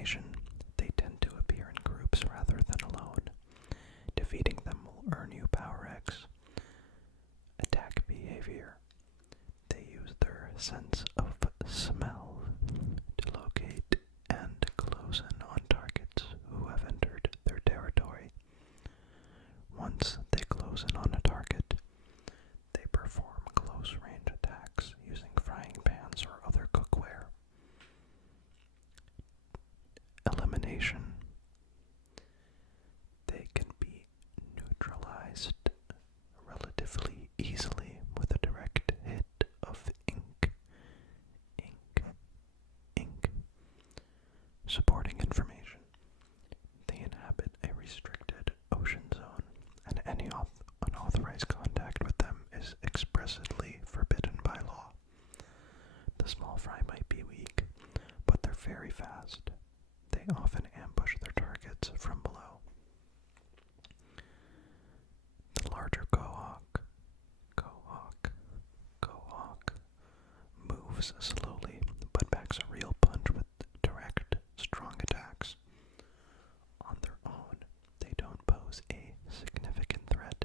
information, they tend to appear in groups rather than alone. Defeating them will earn you Power X. Attack behavior. They use their sense of smell to locate and close in on targets who have entered their territory. Once they close in on a target, they perform close-range attacks using frying pans or other cookware. Elimination. They can be neutralized relatively easily with a direct hit of ink. Supporting information. They inhabit a restricted ocean zone, and any unauthorized contact with them is expressly forbidden by law. The small fry might be weak, but they're very fast. They often ambush their targets from below. The larger Quahog moves slowly, but packs a real punch with direct, strong attacks. On their own, they don't pose a significant threat,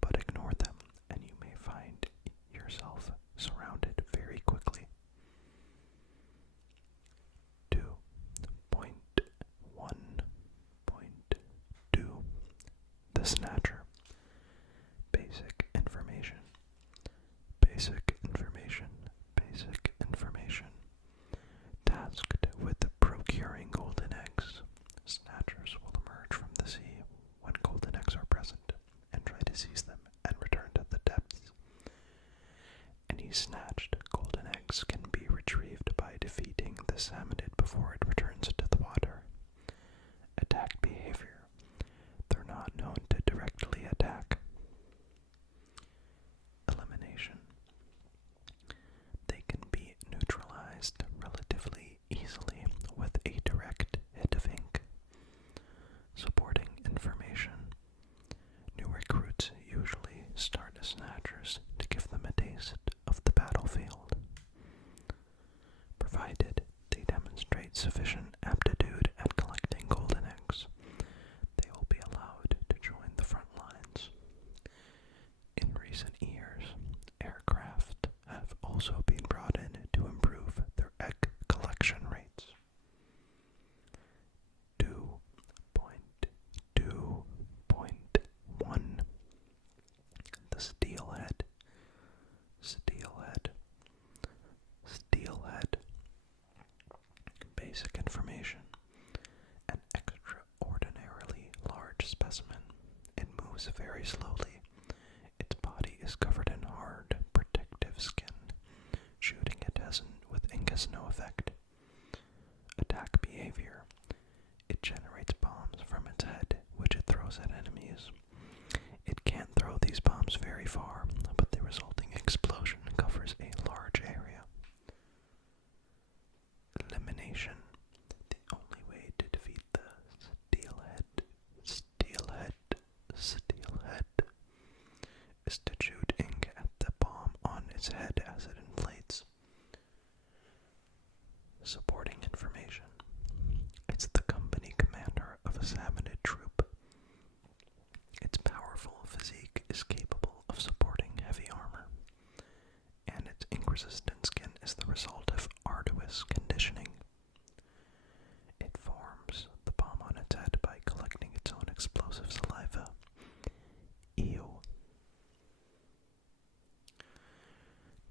but ignore them and you may find yourself surrounded very quickly. 2.1.2 The Snatcher. Basic information. Tasked with procuring golden eggs, snatchers will emerge from the sea when golden eggs are present and try to seize them and return to the depths. Any snatched golden eggs can be retrieved by defeating the Salmonid before it returns to the water. Attack behavior. They're not known to directly attack. Elimination. They can be neutralized relatively easily with a direct hit of ink. Supporting information. New recruits usually start as snatchers to give them a taste of the battlefield. Provided they demonstrate sufficient aptitude at collecting golden eggs, they will be allowed to join the front lines. In recent years, aircraft have also been brought in to improve their egg collection rates. 2.2.1 The Steelhead. Basic information. An extraordinarily large specimen. It moves very slowly. Its body is covered in hard, protective skin. Shooting it with ink has no effect. Attack behavior. It generates bombs from its head, which it throws at enemies. It can't throw these bombs very far, but the resulting explosion covers a large area. Elimination. The only way to defeat the steelhead is to shoot ink at the bomb on its head as it inflates. Supporting information. It's the company commander of a Salmonid troop. Its powerful physique is capable of supporting heavy armor, and its ink-resistant skin is the result of arduous conditioning. It forms the bomb on its head by collecting its own explosive saliva. Ew.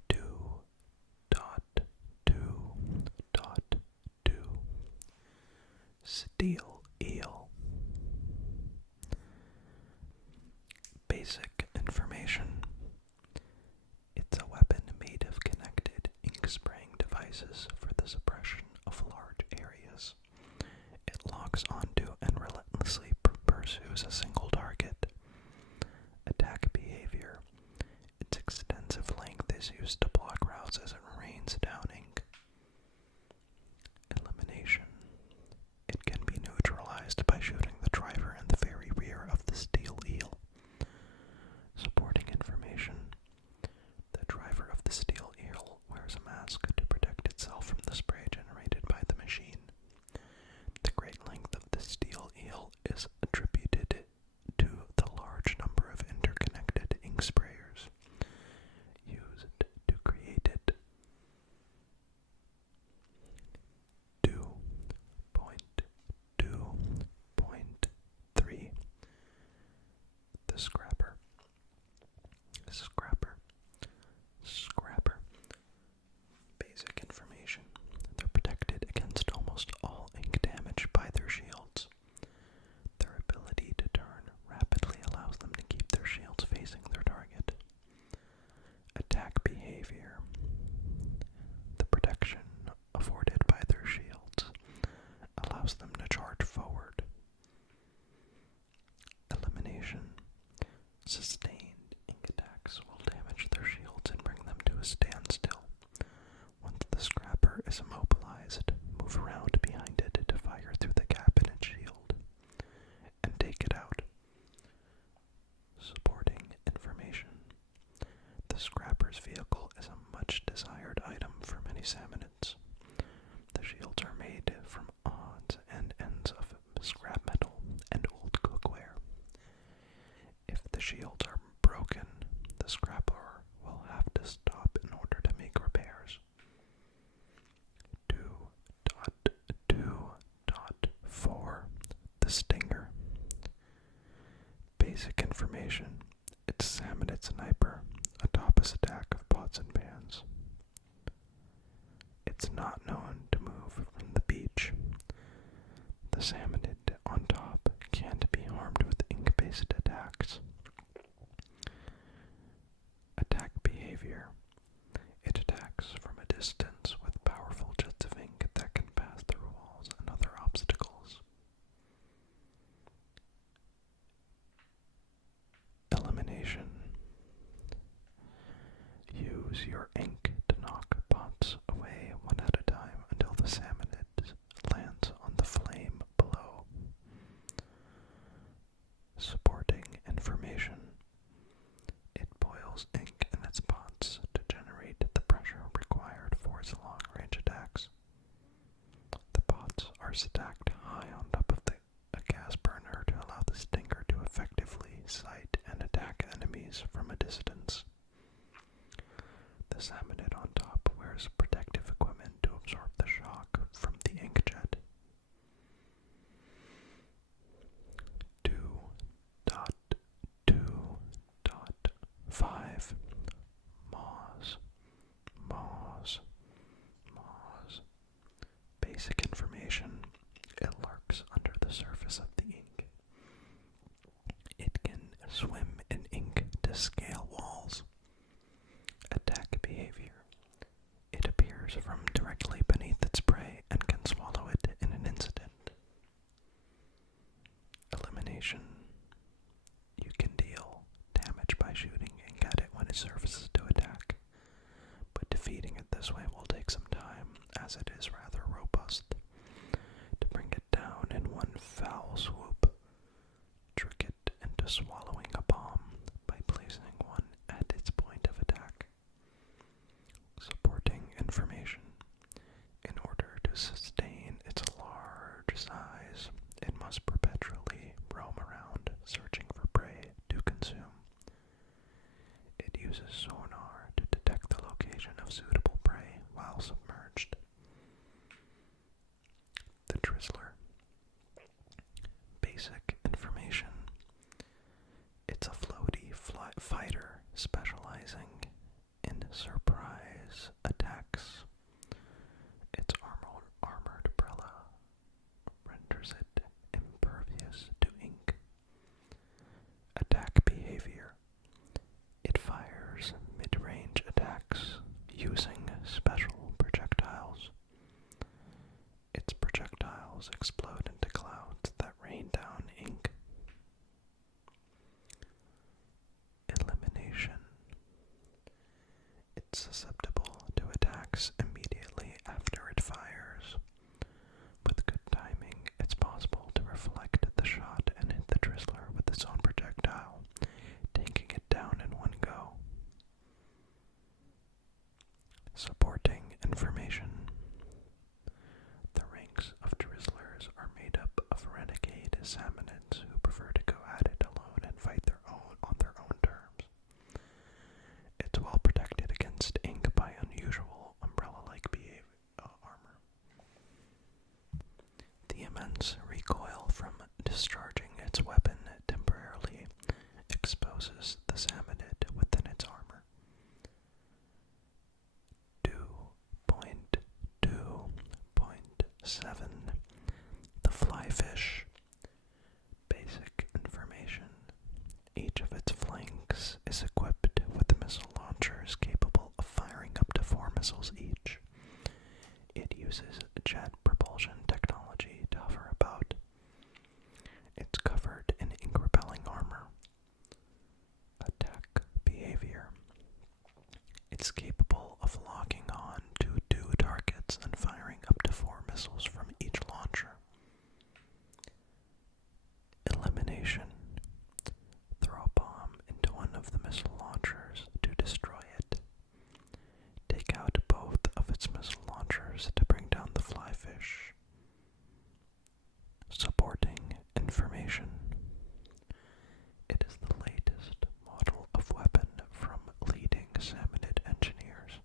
2.2.2 Steel eel. Basic information. It's a weapon made of connected ink-spraying devices for the suppression of large areas. It locks onto and relentlessly pursues a single target. Attack behavior. Its extensive length is used to block routes as it rains down ink. Elimination. It can be neutralized by shooting the driver in the very rear of the steel eel. Supporting information. The driver of the steel eel wears a mask to protect itself from the spray generated by the machine. It's not known to move from the beach. The Salmonid on top can't be harmed with ink-based attacks. Attack behavior. It attacks from a distance with powerful jets of ink that can pass through walls and other obstacles. Elimination. Use your ink to knock pots away one at a time until the Salmonid lands on the flame below. Supporting information. It boils ink in its pots to generate the pressure required for its long-range attacks. The pots are stacked high on top of a gas burner to allow the stinger to effectively sight and attack enemies from a distance. The Salmonid on top wears protective equipment to absorb the shock from the inkjet. 2.2.5 Moz. Basic information. It lurks under the surface of the ink. It can swim in ink to scale walls. Attack behavior. It appears from directly beneath its prey and can swallow it in an instant. Elimination. You can deal damage by shooting ink at it when it surfaces to attack, but defeating it this way will take some time, as it is rather robust. To bring it down in one foul swoop, trick it into swallowing a bomb by placing one at its point of attack. Supporting information. In order to sustain its large size, it must perpetually roam around searching for prey to consume. It uses sonar to detect the location of suitable prey while submerged. The Drizzler. Basic information. It's a floaty fighter specializing in surprise attacks. Its armored umbrella renders it impervious to ink. Attack behavior. It fires mid-range attacks using special projectiles. Its projectiles explode into clouds that rain down ink. Elimination. It's susceptible to attacks immediately after it fires. With good timing, it's possible to reflect the shot and hit the Drizzler with its own projectile, taking it down in one go. Supporting information. The ranks of Drizzlers are made up of renegade Salmonids who prefer to go at it alone and fight on their own terms. It's well protected against ink by unusual umbrella-like armor. The immense recoil from discharging its weapon temporarily exposes the Salmonid within its armor. 2.2.7 The Flyfish. Basic information. Each of its flanks is equipped with missile launchers capable of firing up to 4 missiles each. It uses jet propulsion technology to hover about. It's covered in ink-repelling armor. Attack behavior. It's capable of locking on to 2 targets and firing up to 4 missiles from each launcher. Elimination. Throw a bomb into one of the missile launchers to destroy it. Take out both of its missile launchers to bring down the Flyfish. Supporting information. It is the latest model of weapon from leading Salmonid engineers,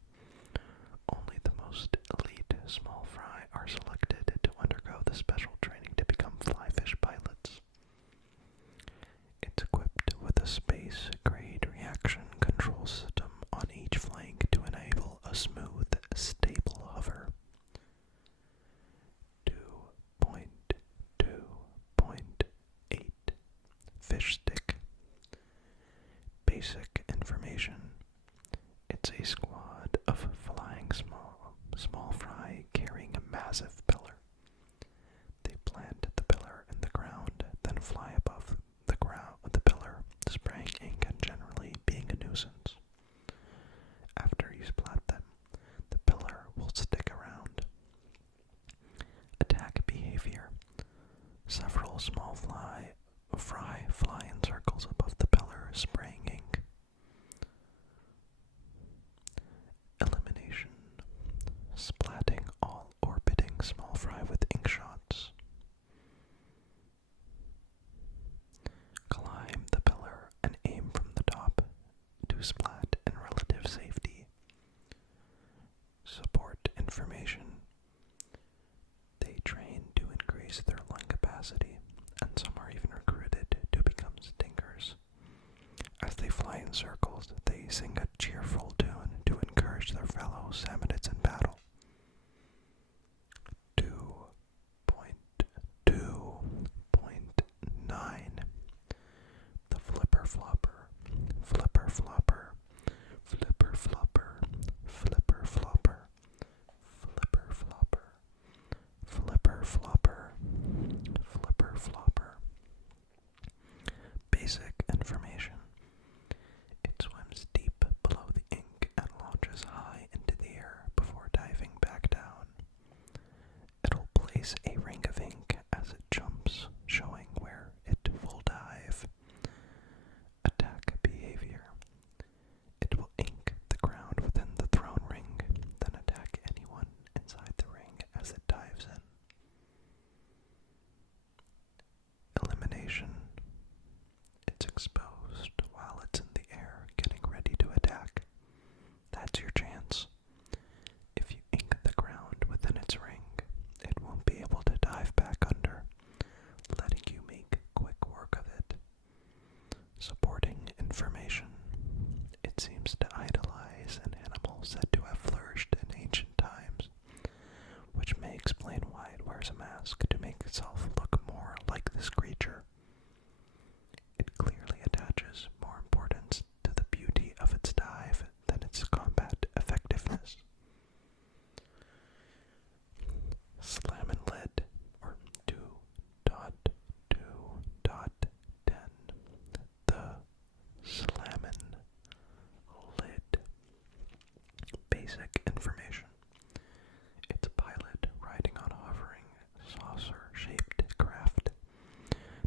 most salmonids in battle. 2.2.9. The flipper flopper, flipper flopper, flipper flopper, flipper flopper, flipper flopper, flipper flopper, flipper flopper. Basic information. It swims deep below the ink and launches high into the air before diving back down. It'll place a ring of ink as it jumps, showing where it will dive. Attack behavior. It will ink the ground within the thrown ring, then attack anyone inside the ring as it dives in. Elimination. It's exposed while it's in the air, getting ready to attack. That's your chance. If you ink the ground within its ring, it won't be able to dive back under, letting you make quick work of it. Supporting information. It seems to idolize an animal said to have flourished in ancient times, which may explain why it wears a mask to make itself look more like this creature. It clearly attaches more importance to the beauty of its dive than its combat effectiveness. Salmonid, or 2.2.10. The Salmonid. Basic information. It's a pilot riding on a hovering, saucer-shaped craft.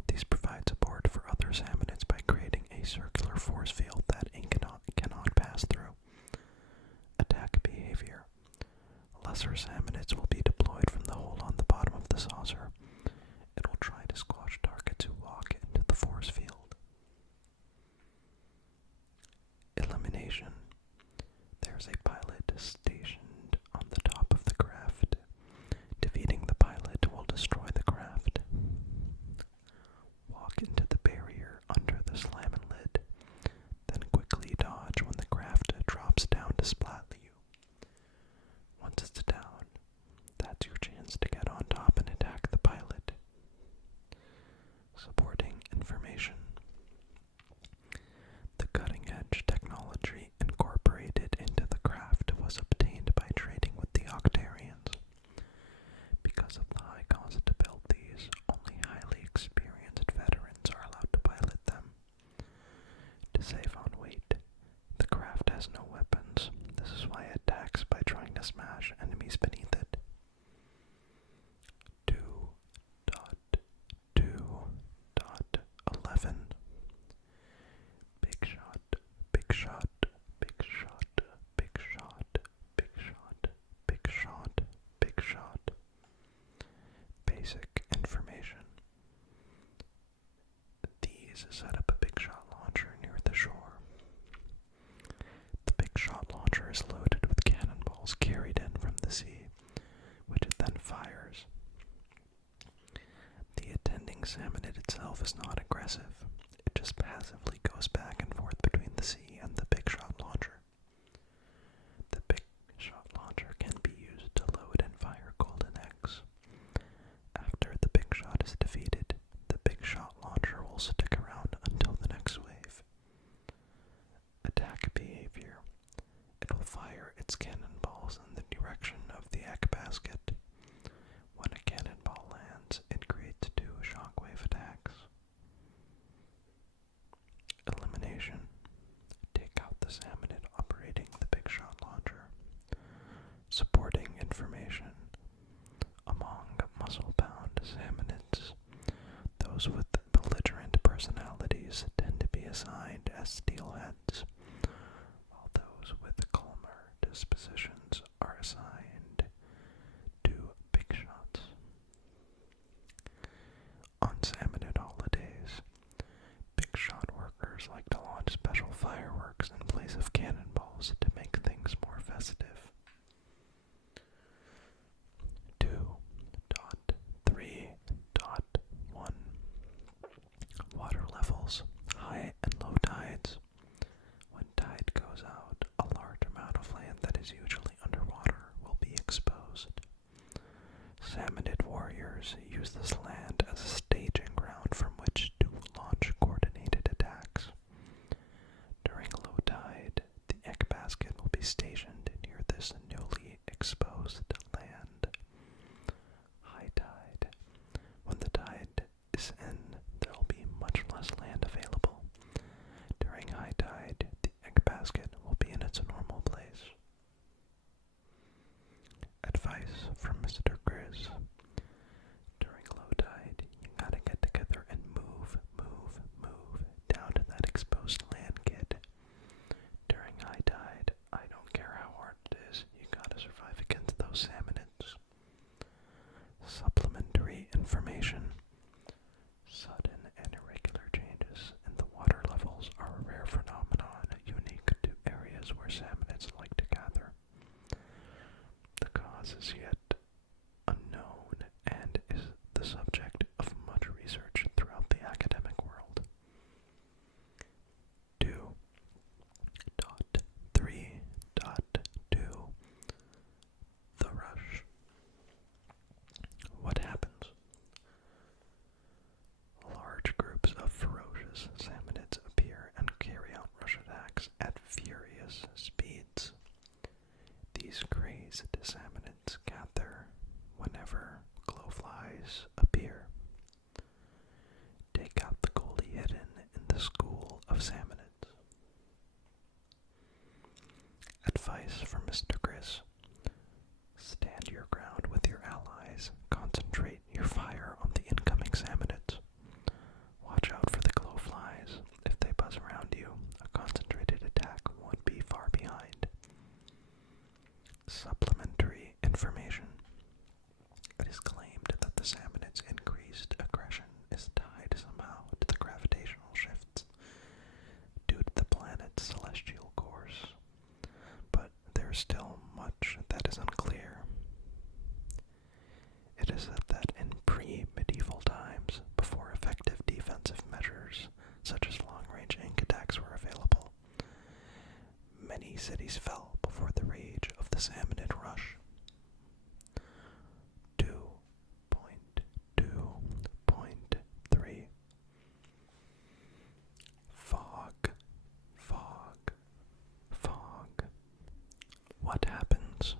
These provide support for other salmonids by creating a circular force field that ink cannot pass through. Attack behavior. Lesser salmonids will be deployed from the hole on the bottom of the saucer. It will try to squash targets who walk into the force field. Elimination. There's a pilot stationed on the top of the craft. Defeating the pilot will destroy the craft. Walk into the barrier under the Salmonid, then quickly dodge when the craft drops down to splat you. Once it's down, that's your chance to get on top and attack the pilot. Supporting information. The cutting-edge technology incorporated into the craft was obtained by trading with the Octarians. Because of the high cost to build these, only highly experienced veterans are allowed to pilot them. To save on weight, the craft has no weapons. This is why it attacks by trying to smash enemies beneath it. 2.2.11. Big shot, big shot, big shot, big shot, big shot, big shot, big shot. Basic information. These set up a big shot launcher near the shore. The big shot launcher is loaded with cannonballs carried in from the sea, which it then fires. The attending salmonid itself is not aggressive. It just passively goes back and forth between the sea and the big shot launcher. The big shot launcher can be used to load and fire golden eggs. After the big shot is defeated, the big shot launcher will stick around until the next wave. Attack behavior. It will fire its cannonballs in the direction of the egg basket. When a cannonball lands, it creates 2 shockwave attacks. Elimination. Take out the salmonid operating the big shot launcher. Supporting information. Among muscle-bound salmonids, those with belligerent personalities tend to be assigned as steelheads, while those with calmer dispositions are assigned advice from Mr. Grizz. During low tide, you gotta get together and move down to that exposed land, kid. During high tide, I don't care how hard it is, you gotta survive against those salmonids. Supplementary information. Sudden and irregular changes in the water levels are a rare phenomenon unique to areas where salmonids like to gather. The cause is yet unknown and is the subject of much research throughout the academic world. 2.3.2 The Rush. What happens? Large groups of ferocious salmonids appear and carry out rush attacks at furious speeds. These crazed salmonids gather whenever glowflies appear. Take out the goldie hidden in the school of salmonids. Advice from Mr. Grizz. Stand your ground with your allies. Concentrate your fire on the incoming salmonids. Watch out for the glowflies. If they buzz around you, a concentrated attack won't be far behind. Supplementary information. It is claimed that the salmonid's increased aggression is tied somehow to the gravitational shifts due to the planet's celestial course, but there is still much that is unclear. It is said that in pre-medieval times, before effective defensive measures such as long-range ink attacks were available, many cities fell before the rage of the salmonid rush. 2.2.3 Fog. What happens?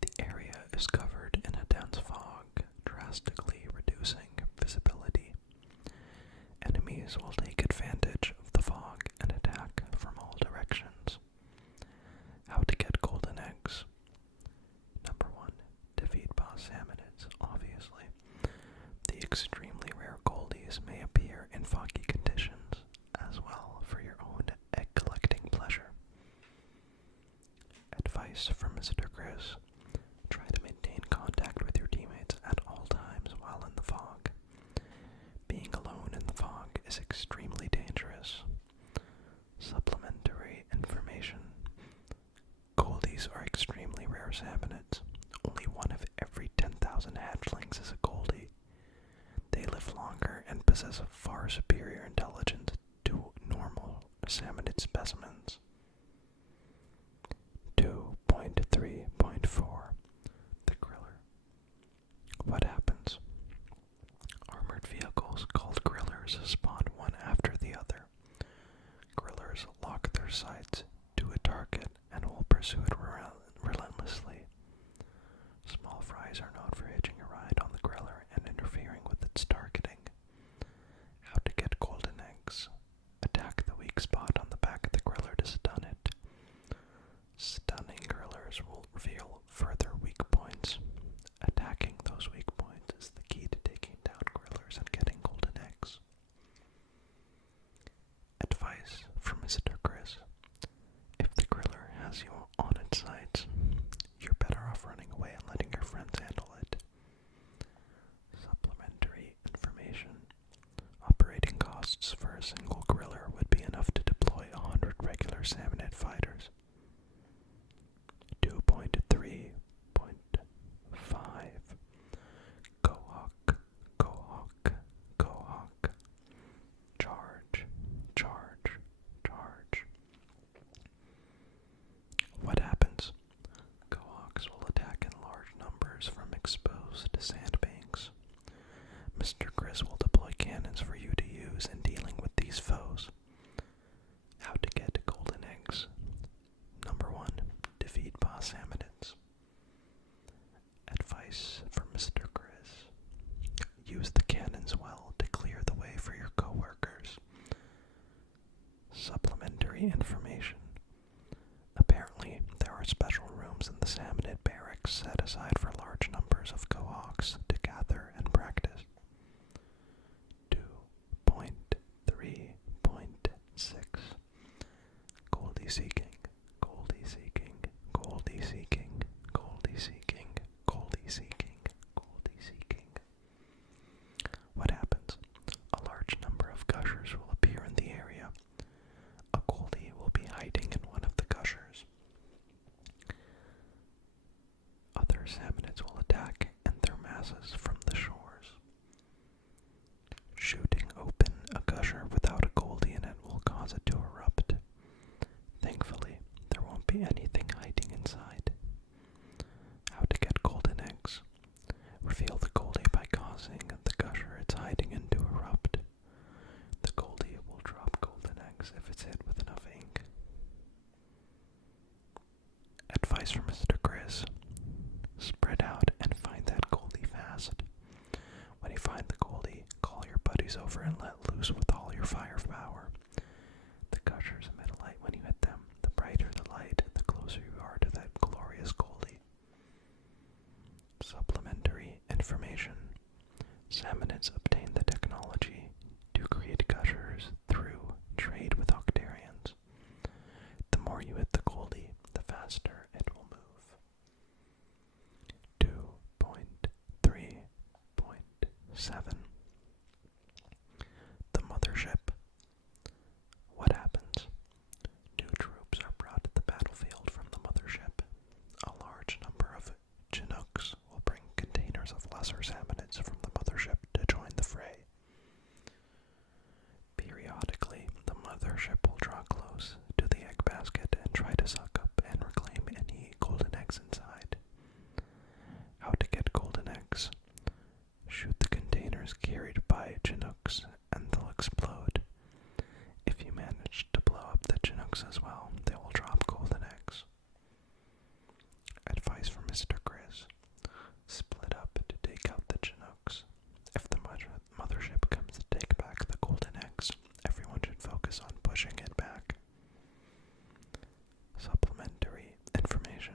The area is covered in a dense fog, drastically reducing visibility. Enemies will take advantage of the fog and attack from all directions. How to get golden eggs? Number 1. Defeat boss salmonids, obviously. The extremely rare goldies may appear in foggy conditions as well for your own egg collecting pleasure. Advice from Mr. Grizz. Try to maintain contact with your teammates at all times while in the fog. Being alone in the fog is extremely dangerous. Supplementary information. Goldies are extremely rare salmonids. Only one of every 10,000 hatchlings is a goldie. They live longer and possess a far superior intelligence to normal salmonid specimens. 2.3.4 The Griller. What happens? Armored vehicles called grillers spawn one after the other. Grillers lock their sights to a target and will pursue it relentlessly. Small fries are known for hitching a ride on the griller and interfering with its targeting. How to get golden eggs? salmonids will attack in their masses from the shores. Shooting open a gusher without a goldie in it will cause it to erupt. Thankfully, there won't be anything hiding inside. How to get golden eggs. Reveal the goldie by causing the gusher it's hiding in to erupt. The goldie will drop golden eggs if it's hit with enough ink. Advice from Mr. Grizz. Spread out and find that goldie fast. When you find the goldie, call your buddies over and let loose with all your firepower. The gushers emit a light when you hit them. The brighter the light, the closer you are to that glorious goldie. Supplementary information. Salmonids obtain the technology to create gushers through trade with octarians. The more you hit the goldie, the faster it will move. 2.3.7 The Mothership. What happens? New troops are brought to the battlefield from the Mothership. A large number of Chinooks will bring containers of lesser salmonids from the Mothership to join the fray. Periodically, the Mothership will draw close to the egg basket and try to suck up and reclaim any golden eggs inside. How to get golden eggs. Shoot the containers carried by Chinooks and they'll explode. If you manage to blow up the Chinooks as well, they will drop golden eggs. Advice from Mr. Grizz. Split up to take out the Chinooks. If the mothership comes to take back the golden eggs, everyone should focus on pushing it back. Supplementary information.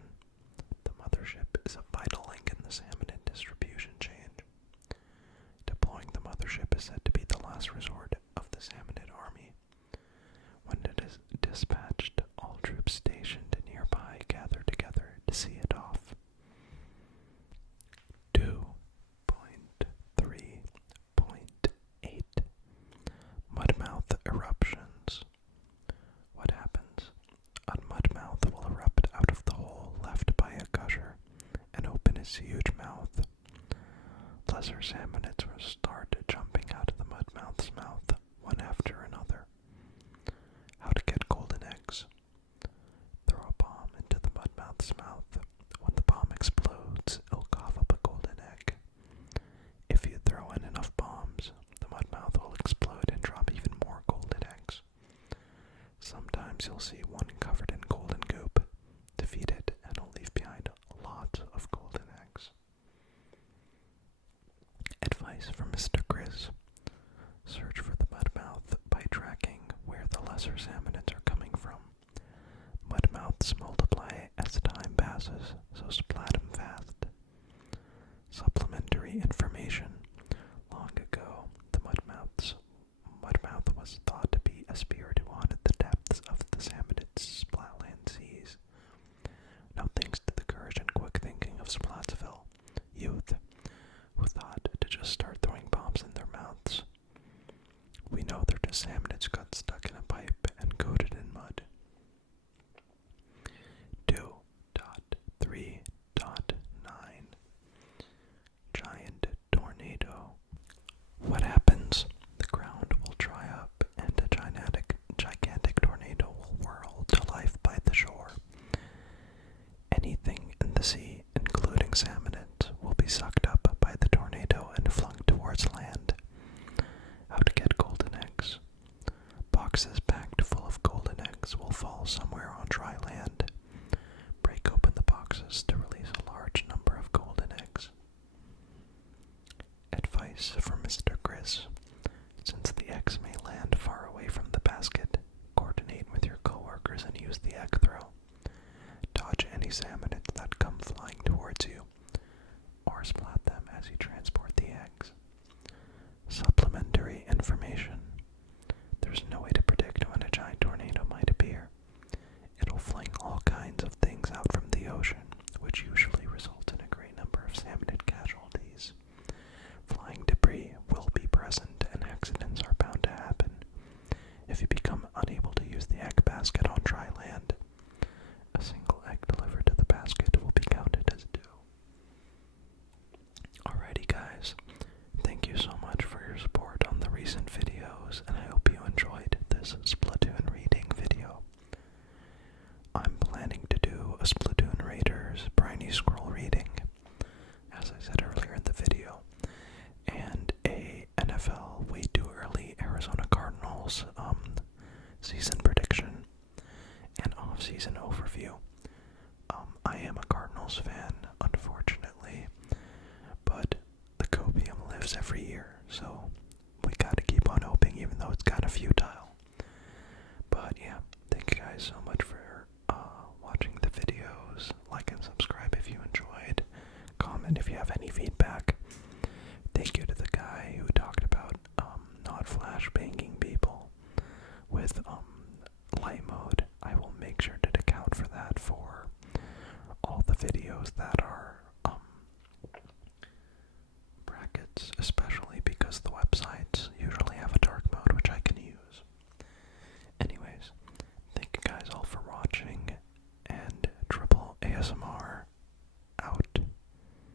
The mothership is a vital link in the salmonid distribution chain. Deploying the mothership is said to be the last resort of the salmonid army. When it is dispatched, all troops stationed nearby gather together to see it off. 2.3.8 Mudmouth eruptions. What happens? A mudmouth will erupt out of the hole left by a gusher and open its huge mouth. Lesser salmonids will start jumping out of the mudmouth's mouth, one after another. How to get golden eggs. Throw a bomb into the mudmouth's mouth. When the bomb explodes, it'll cough up a golden egg. If you throw in enough bombs, the mudmouth will explode and drop even more golden eggs. Sometimes you'll see one covered in golden goop. Defeat it and it'll leave behind lots of golden eggs. Advice from Mr. Grizz. Search for the mudmouth by tracking where the lesser salmonids are coming from. Mudmouths multiply as time passes, so splat them fast. Supplementary information. Long ago, the mudmouth was thought to be a spirit who haunted the depths of the salmonid's splatland seas. Now thanks to the courage and quick thinking of Splatsville youth, who thought to just start throwing bombs in their mouths. We know they're just salmonids got stuck in a pipe and coated in mud. 2.3.9 Giant tornado. What happens? The ground will dry up and a gigantic tornado will whirl to life by the shore. Anything in the sea, including salmonids, will be sucked up by the tornado and flung towards land. How to get golden eggs. Boxes packed full of golden eggs will fall somewhere on dry land. Break open the boxes to release a large number of golden eggs. Advice from Mr. Grizz. Since the eggs may land far away from the basket, coordinate with your coworkers and use the egg throw. Dodge any salmonids that come flying towards you, or splat them as you transport the eggs. Chinese scroll reading, as I said earlier in the video, and a NFL way too early Arizona Cardinals season prediction and off-season overview. I am a Cardinals fan, unfortunately, but the copium lives every year, so